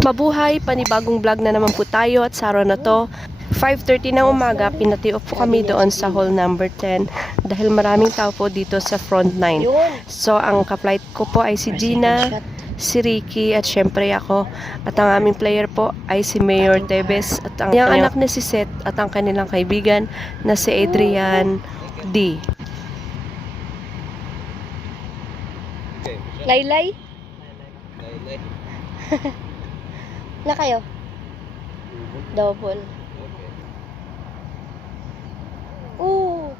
Mabuhay, panibagong vlog na naman po tayo at sa araw na to, 5:30 ng umaga, pinati-off po kami doon sa hall number 10 dahil maraming tao po dito sa front 9. So, ang ka-flight ko po ay si Gina, si Ricky at syempre ako. At ang aming player po ay si Mayor Tevez at ang kanyang anak na si Seth at ang kanilang kaibigan na si Adrian D. Laylay? Na kayo? Double. Ooh.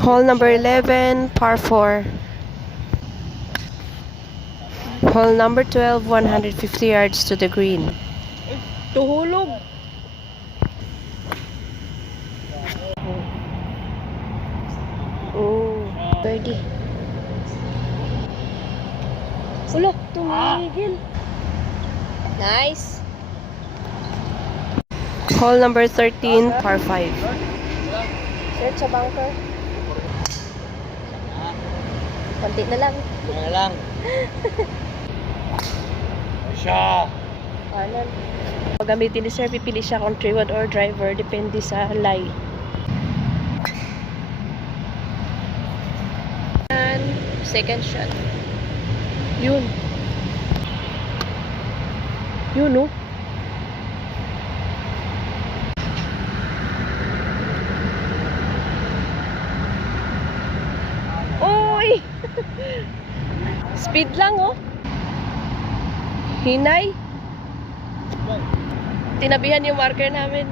Hole number 11, par 4. Hole number 12, 150 yards to the green. Tuhulog. Oh, birdie. Ulo, tumigil. Nice. Hole number 13, par 5. Search sa bunker. Konti na lang. Ano lang. Siya. Kanan. Pag gamitin ni Sir, pipili siya kung 3-wood or driver, depende sa lay. And second shot. Yun. Yun, no? Uy! Speed lang, oh. Hinay. Tinabihan yung marker namin.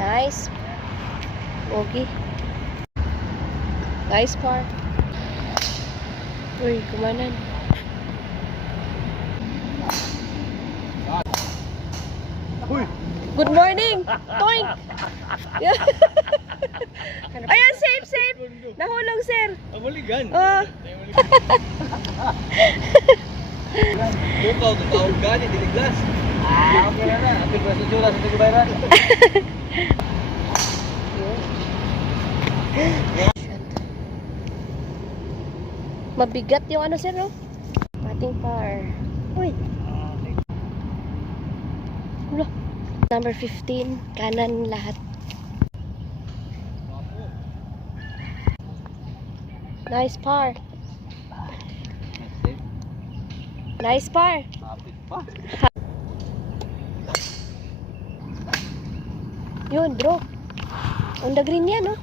Nice. Okay. Nice par. Uy, kumanan. Uy! Good morning. Toink. Ayan, safe, safe. Nahulog, sir. Amaligan. Oh. Bukaw, tutawag gani, diliglas. Okay na. Ating klasitsura sa tigibayran. Mabigat yung ano, sir, no? Pating par. Uy. Ulo. Number 15, kanan lahat. Nice par. Nice par. Kapit pa. Yun, bro. On the green yan, no?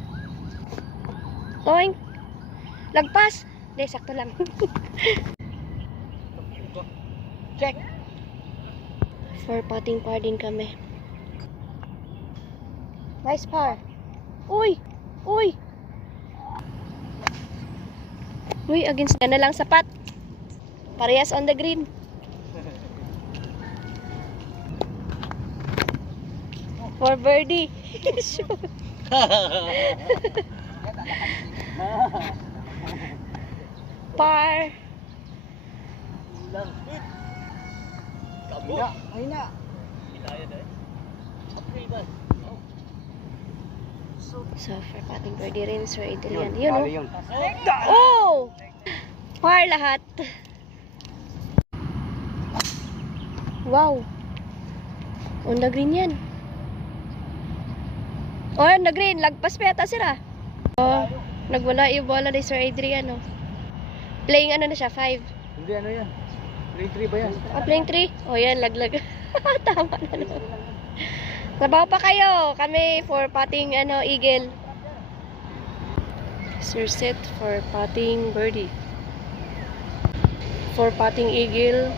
Toing. Lagpas. Hindi, sakto lang. Check. For putting par din kami. Nice par. Uy! Uy! Uy, against na lang sapat. Parehas on the green. For birdie. Par. Kabo. Ay na. Ilaya na eh. So, for putting birdie rin, Sir Adrian. Yun, no? Oh! Par lahat. Wow. On the green yan. Oh, on the green. Lagpas pa yata sila. Oh, nagwala yung bola ni Sir Adrian, no? Playing ano na siya, 5. Hindi, ano yan? Play 3 ba yan? Ah, playing 3? Oh, yan, laglag. Tama na, no? Sabaw pa kayo. Kami for putting, ano, eagle. Sir Seth for putting birdie. For putting eagle,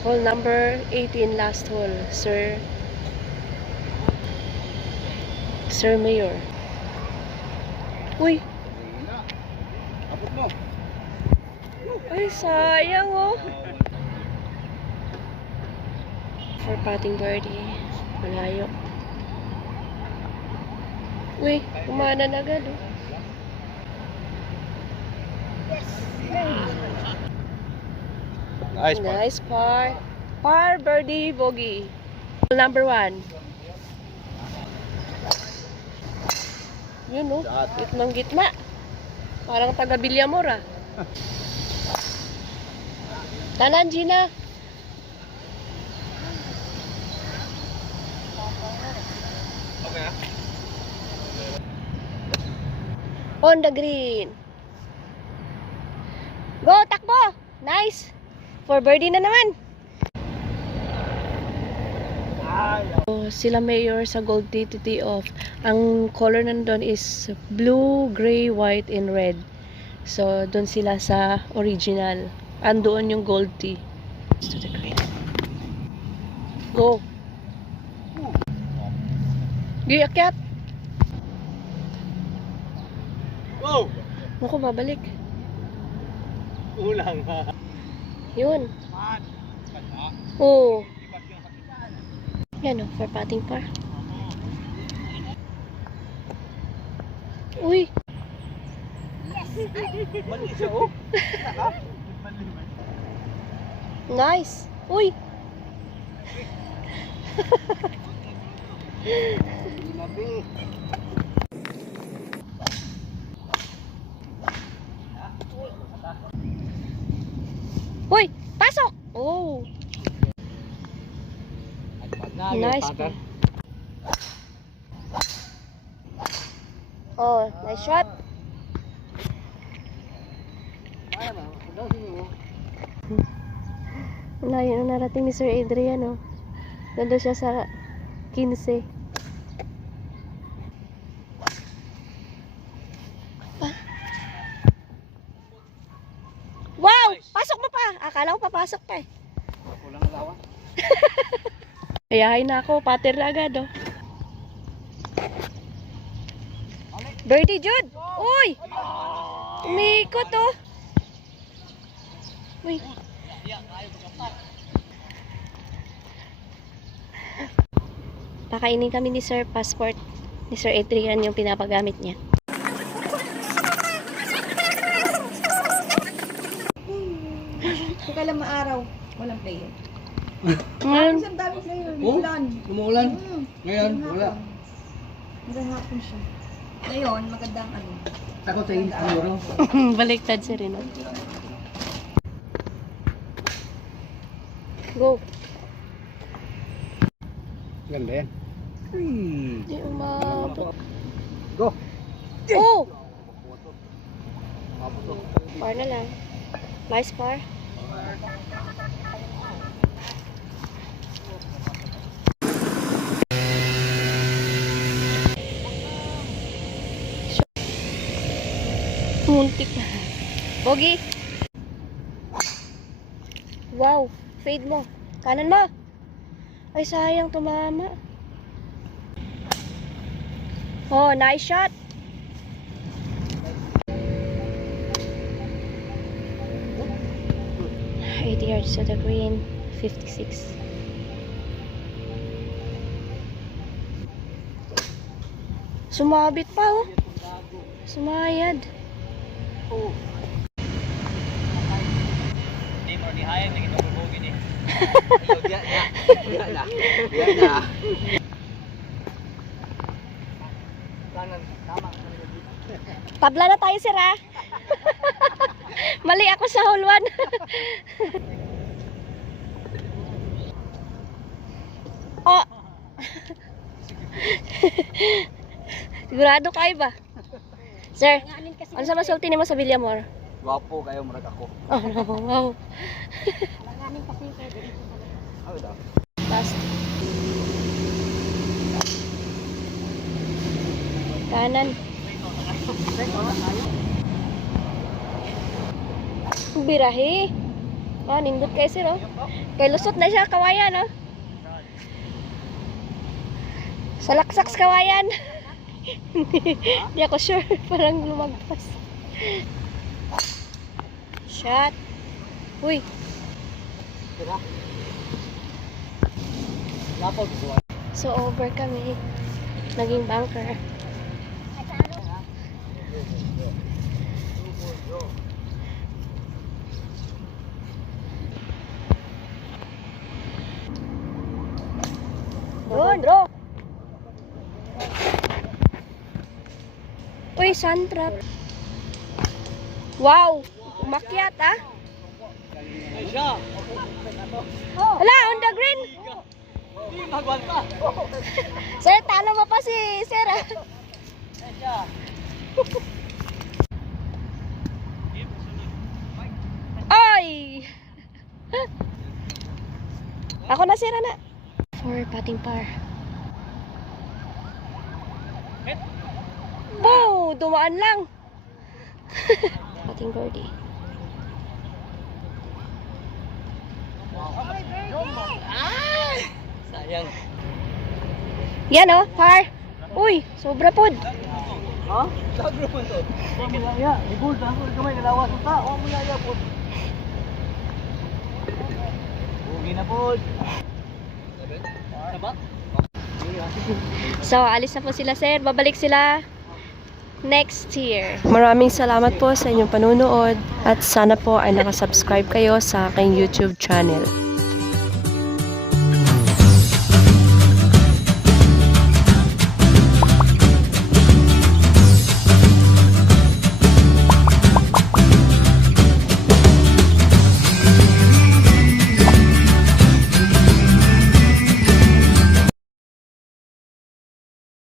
hole number 18, last hole, Sir Mayor. Uy! Apot mo. Ay, sayang, oh. For putting birdie, malayo. Uy, kumanan agad, oh. Ice par. Nice par. Par, birdie, bogey. Number 1. Yun, no? Shot. Gitnang gitna. Parang taga Bilyamor, ah. Tanan, Gina. Okay ah. On the green. Go, takbo. Nice. For birdie na naman. So, sila mayor sa Gold Tee off. Ang color nandun is blue, gray, white, and red. So, doon sila sa original. Andoon yung Gold Tee. To the green. Go. Giyakyat. Wow! Naku, babalik. Ulang. Yun. Oh. Yan o, for patting par. Uy. Mali siya oh. Nice. Uy. Labi. Uy, pasok. Oh. Nice pa. Oh, nice shot. Layo na narating ni Sir Adrian, oh. Nandun siya sa 15. Wow! Pasok mo pa! Akala ko papasok pa eh. Kulang lawan. Ayahay na ako. Pater na agad, oh. Birdie, Jude! Uy! Umikot, oh. Uy. Pakainin kami ni Sir Passport. Ni Sir Adrian yung pinapagamit niya. Kung kailan maaraw, walang player. Mm. Isang dami player, Oh? ulan. Umuulan? Ngayon, Hanggang wala. hapon. Hanggang hapon siya. Ngayon, magandang ano. Takot sa init ang araw. Baliktad si Rino. Go! Ganda yan. Uy. Di umabot. Go. Oh! Par na lang. Nice par. Muntik na. Bogey. Wow, fade mo. Kanan mo. Ay, sayang tumama. Oh, nice shot. Eighty yards to the green. 56. Sumabit pa, oh. Sumayad. Hindi mo ni hayang naging mabubugin eh. Diyan na. Diyan na. Tabla na tayo, sir, ha? Mali ako sa hole 1. Oh. Sigurado kayo ba? Sir, ano sa masulti ni mo sa Villamor? Gwapo kayo murag ako. Oh, wow. Ano daw? Last. Kanan. Birahe. Oh, nindot kayo, sir, oh. Kay lusot na siya, kawayan, oh. Sa laksaks kawayan. Hindi ako sure. Parang lumagpas. Shot. Uy. Lapaw ko. So, over kami. Naging bunker. sand trap. Wow! Umakyat ah! Ay siya. Hala, on the green! Hindi magwan pa. Sir, talo mo pa si Sir ah. Ay siya. Ay! Ako na, Sir, na. For patting par. Wow! Dumaan lang. Patting birdie. Sayang. Yan oh, par. Uy, sobra pod. Ha? Sagro man to. Wa mo ya, libul ta ko gamay kalawas ta. Wa mo ya pod. Ugi na pod. Saba? So, alis na po sila, Sir. Babalik sila next year. Maraming salamat po sa inyong panunood at sana po ay nakasubscribe kayo sa aking YouTube channel.